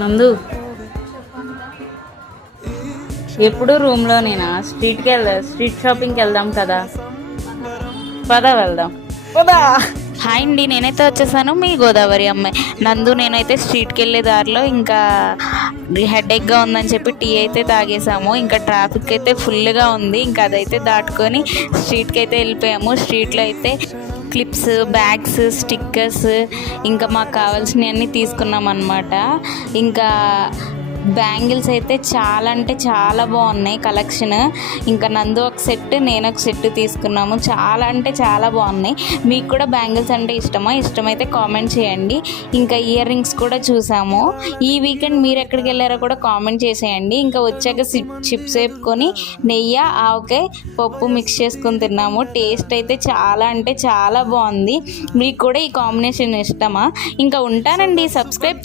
నందు ఎప్పుడు రూమ్లోనేనా? స్ట్రీట్ షాపింగ్కి వెళ్దాం కదా, పదా వెళ్దాం. హాయ్ అండి, నేనైతే వచ్చేసాను మీ గోదావరి అమ్మాయి నందు. నేనైతే స్ట్రీట్కి వెళ్ళే దారిలో ఇంకా హెడేక్గా ఉందని చెప్పి టీ అయితే తాగేసాము. ఇంకా ట్రాఫిక్ అయితే ఫుల్గా ఉంది. ఇంకా అదైతే దాటుకొని స్ట్రీట్కి అయితే వెళ్ళిపోయాము. స్ట్రీట్లో అయితే క్లిప్స్, బ్యాగ్స్, స్టిక్కర్స్ ఇంకా మాకు కావాల్సినవన్నీ తీసుకున్నాం అన్నమాట. ఇంకా బ్యాంగిల్స్ అయితే చాలా అంటే చాలా బాగున్నాయి కలెక్షన్. ఇంకా నందు ఒక సెట్, నేను ఒక సెట్ తీసుకున్నాము. చాలా అంటే చాలా బాగున్నాయి. మీకు కూడా బ్యాంగిల్స్ అంటే ఇష్టమైతే కామెంట్ చేయండి. ఇంకా ఇయర్ రింగ్స్ కూడా చూసాము. ఈ వీకెండ్ మీరు ఎక్కడికి వెళ్ళారో కూడా కామెంట్ చేసేయండి. ఇంకా వచ్చాక చిప్స్ వేపుకొని నెయ్యి, ఆవకాయ, పప్పు మిక్స్ చేసుకొని తిన్నాము. టేస్ట్ అయితే చాలా అంటే చాలా బాగుంది. మీకు కూడా ఈ కాంబినేషన్ ఇష్టమా? ఇంకా ఉంటానండి. సబ్స్క్రైబ్